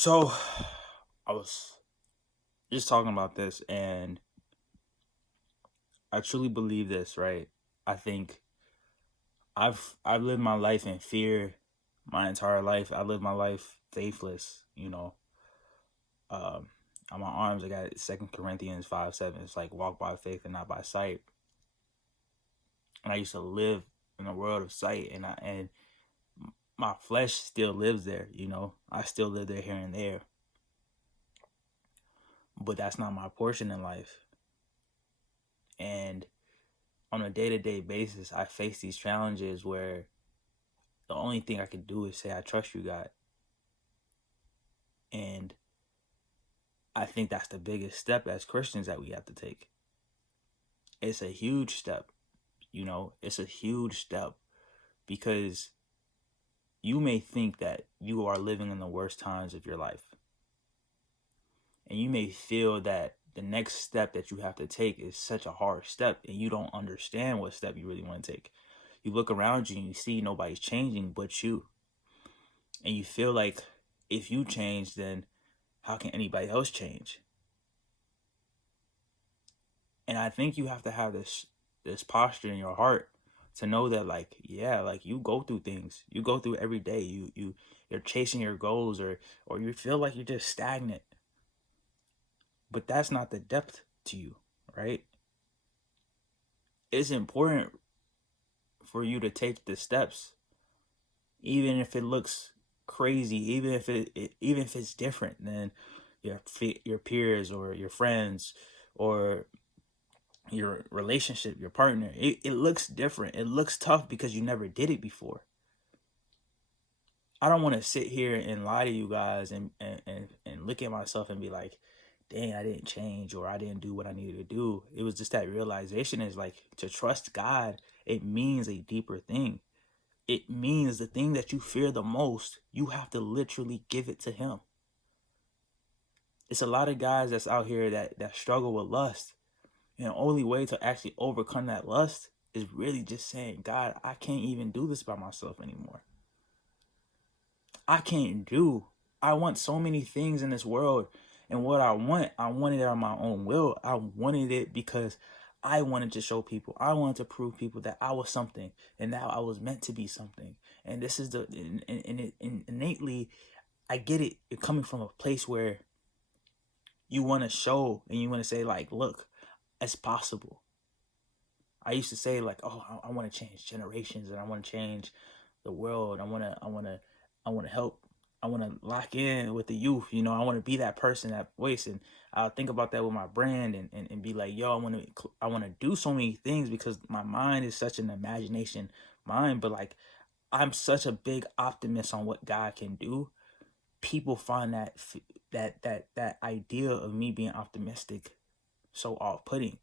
So I was just talking about this, and I truly believe this, right? I think I've lived my life in fear my entire life. I lived my life faithless. Um on my arms I got Second Corinthians 5:7. It's like walk by faith and not by sight. And I used to live in a world of sight, and my flesh still lives there. I still live there here and there. But that's not my portion in life. And on a day-to-day basis, I face these challenges where the only thing I can do is say I trust you, God. And I think that's the biggest step as Christians that we have to take. It's a huge step. It's a huge step because you may think that you are living in the worst times of your life, and you may feel that the next step that you have to take is such a hard step, and you don't understand what step you really want to take. You look around you and you see nobody's changing but you, and you feel like if you change, then how can anybody else change? And I think you have to have this posture in your heart to know that, like, yeah, like, you go through things, you go through every day, you're chasing your goals, or you feel like you're just stagnant, but that's not the depth to you, right? It's important for you to take the steps, even if it looks crazy, even if it's different than your peers or your friends or your relationship, your partner. It looks different. It looks tough because you never did it before. I don't want to sit here and lie to you guys and look at myself and be like, dang, I didn't change, or I didn't do what I needed to do. It was just that realization is like, to trust God, it means a deeper thing. It means the thing that you fear the most, you have to literally give it to Him. It's a lot of guys that's out here that struggle with lust. And the only way to actually overcome that lust is really just saying, God, I can't even do this by myself anymore. I want so many things in this world. And what I wanted it on my own will. I wanted it because I wanted to show people. I wanted to prove people that I was something and that I was meant to be something. And this is and innately, I get it. You're coming from a place where you want to show and you want to say, like, look, it's possible. I used to say, like, oh, I want to change generations and I want to change the world. I want to help. I want to lock in with the youth. I want to be that person, that voice. And I'll think about that with my brand and be like, yo, I want to do so many things because my mind is such an imagination mind. But like, I'm such a big optimist on what God can do. People find that idea of me being optimistic so off-putting.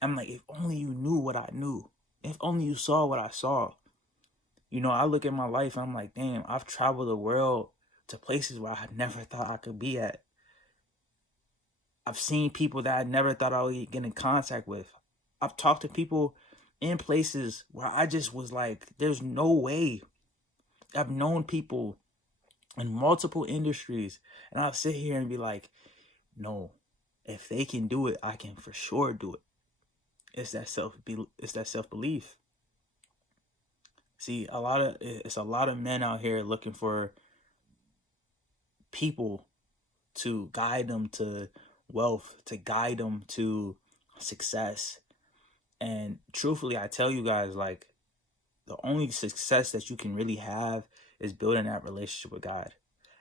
I'm like, if only you knew what I knew. If only you saw what I saw. I look at my life and I'm like, damn, I've traveled the world to places where I never thought I could be at. I've seen people that I never thought I would get in contact with. I've talked to people in places where I just was like, there's no way. I've known people in multiple industries, and I'll sit here and be like, no, if they can do it, I can for sure do it. It's that self belief. See, it's a lot of men out here looking for people to guide them to wealth, to guide them to success. And truthfully, I tell you guys, like, the only success that you can really have is building that relationship with God.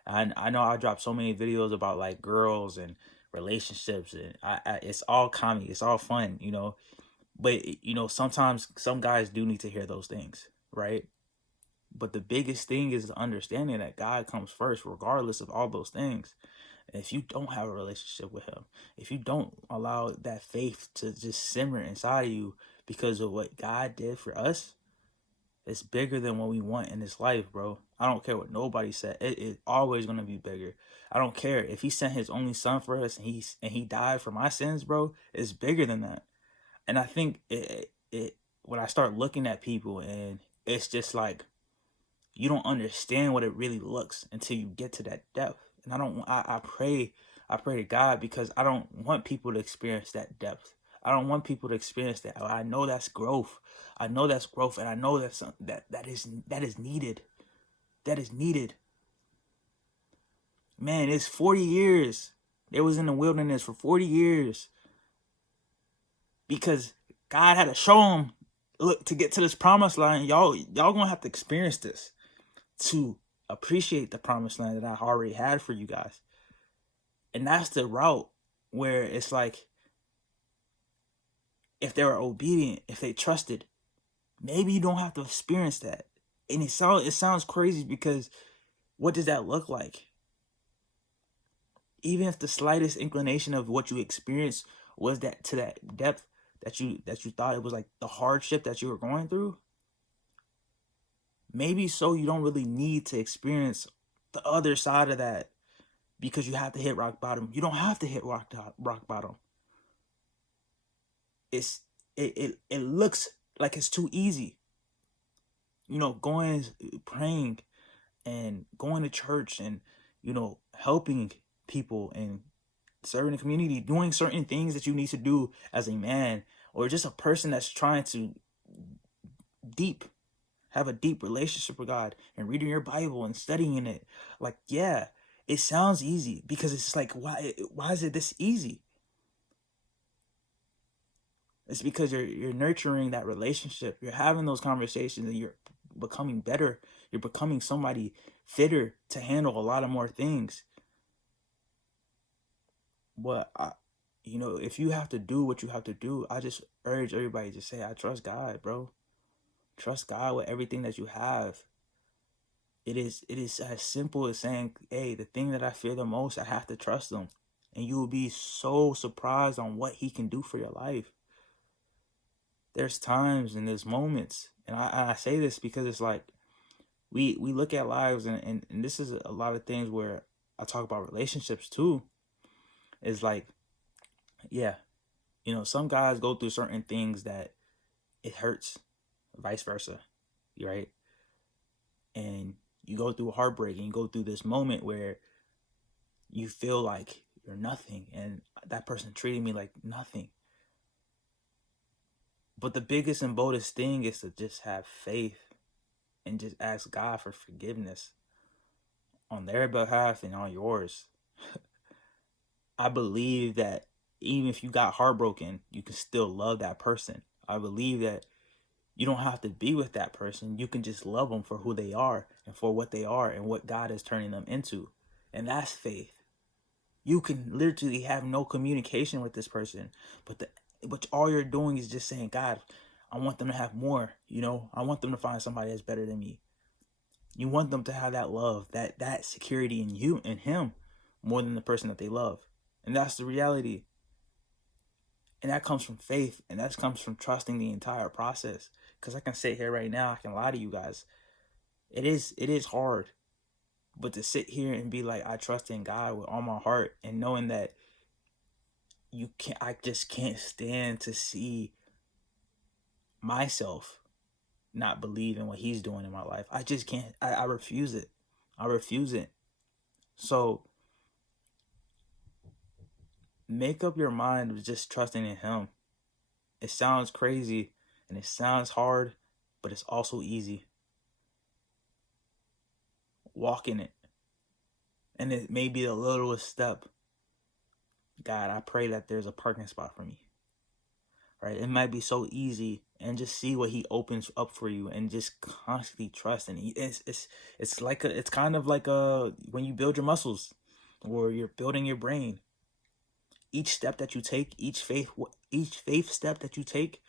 And I know I dropped so many videos about, like, girls and relationships, and it's all comedy, it's all fun. But sometimes some guys do need to hear those things, right? But the biggest thing is the understanding that God comes first, regardless of all those things. And if you don't have a relationship with Him, if you don't allow that faith to just simmer inside of you because of what God did for us, it's bigger than what we want in this life, bro. I don't care what nobody said. It's always gonna be bigger. I don't care if He sent His only Son for us and He died for my sins, bro. It's bigger than that. And I think it when I start looking at people, and it's just like, you don't understand what it really looks until you get to that depth. And I pray to God, because I don't want people to experience that depth. I don't want people to experience that. I know that's growth. I know that's growth, and I know that's that is needed. That is needed. Man, it's 40 years. They was in the wilderness for 40 years because God had to show them, look, to get to this promised land, y'all gonna have to experience this to appreciate the promised land that I already had for you guys. And that's the route where it's like, if they were obedient, if they trusted, maybe you don't have to experience that. And it sounds crazy, because what does that look like? Even if the slightest inclination of what you experienced was that to that depth that you thought it was like the hardship that you were going through, maybe so you don't really need to experience the other side of that, because you have to hit rock bottom. You don't have to hit rock bottom. It looks like it's too easy. You know, praying and going to church and, you know, helping people and serving the community, doing certain things that you need to do as a man, or just a person that's trying to have a deep relationship with God, and reading your Bible and studying it. Like, yeah, it sounds easy, because it's like, why is it this easy? It's because you're nurturing that relationship. You're having those conversations, and you're becoming better. You're becoming somebody fitter to handle a lot of more things. But if you have to do what you have to do, I just urge everybody to say, I trust God, bro. Trust God with everything that you have. It is as simple as saying, hey, the thing that I fear the most, I have to trust him. And you will be so surprised on what he can do for your life. There's times and there's moments, and I say this because it's like, we look at lives, and this is a lot of things where I talk about relationships too. It's like, yeah, some guys go through certain things that it hurts, vice versa, right? And you go through heartbreak, and you go through this moment where you feel like you're nothing, and that person treated me like nothing. But the biggest and boldest thing is to just have faith and just ask God for forgiveness on their behalf and on yours. I believe that even if you got heartbroken, you can still love that person. I believe that you don't have to be with that person. You can just love them for who they are and for what they are and what God is turning them into. And that's faith. You can literally have no communication with this person, but all you're doing is just saying, God, I want them to have more. I want them to find somebody that's better than me. You want them to have that love, that security in you and him, more than the person that they love. And that's the reality. And that comes from faith, and that comes from trusting the entire process. Because I can sit here right now, I can lie to you guys. It is hard. But to sit here and be like, I trust in God with all my heart, and knowing that I just can't stand to see myself not believe in what he's doing in my life. I just can't. I refuse it. I refuse it. So make up your mind with just trusting in him. It sounds crazy and it sounds hard, but it's also easy. Walk in it. And it may be the littlest step. God, I pray that there's a parking spot for me. Right? It might be so easy, and just see what he opens up for you, and just constantly trust. And it's kind of like when you build your muscles, or you're building your brain. Each step that you take, each faith step that you take,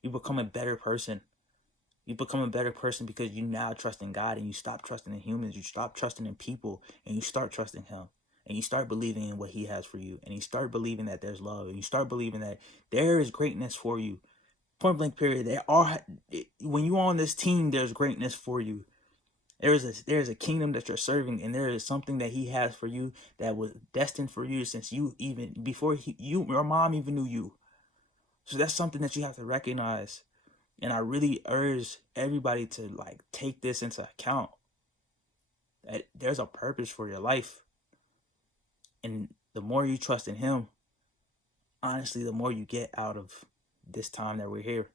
you become a better person. You become a better person because you now trust in God, and you stop trusting in humans. You stop trusting in people, and you start trusting him. And you start believing in what he has for you. And you start believing that there's love. And you start believing that there is greatness for you. Point blank period. When you're on this team, there's greatness for you. There's a kingdom that you're serving, and there is something that he has for you that was destined for you since before your mom even knew you. So that's something that you have to recognize. And I really urge everybody to take this into account. That there's a purpose for your life. And the more you trust in him, honestly, the more you get out of this time that we're here.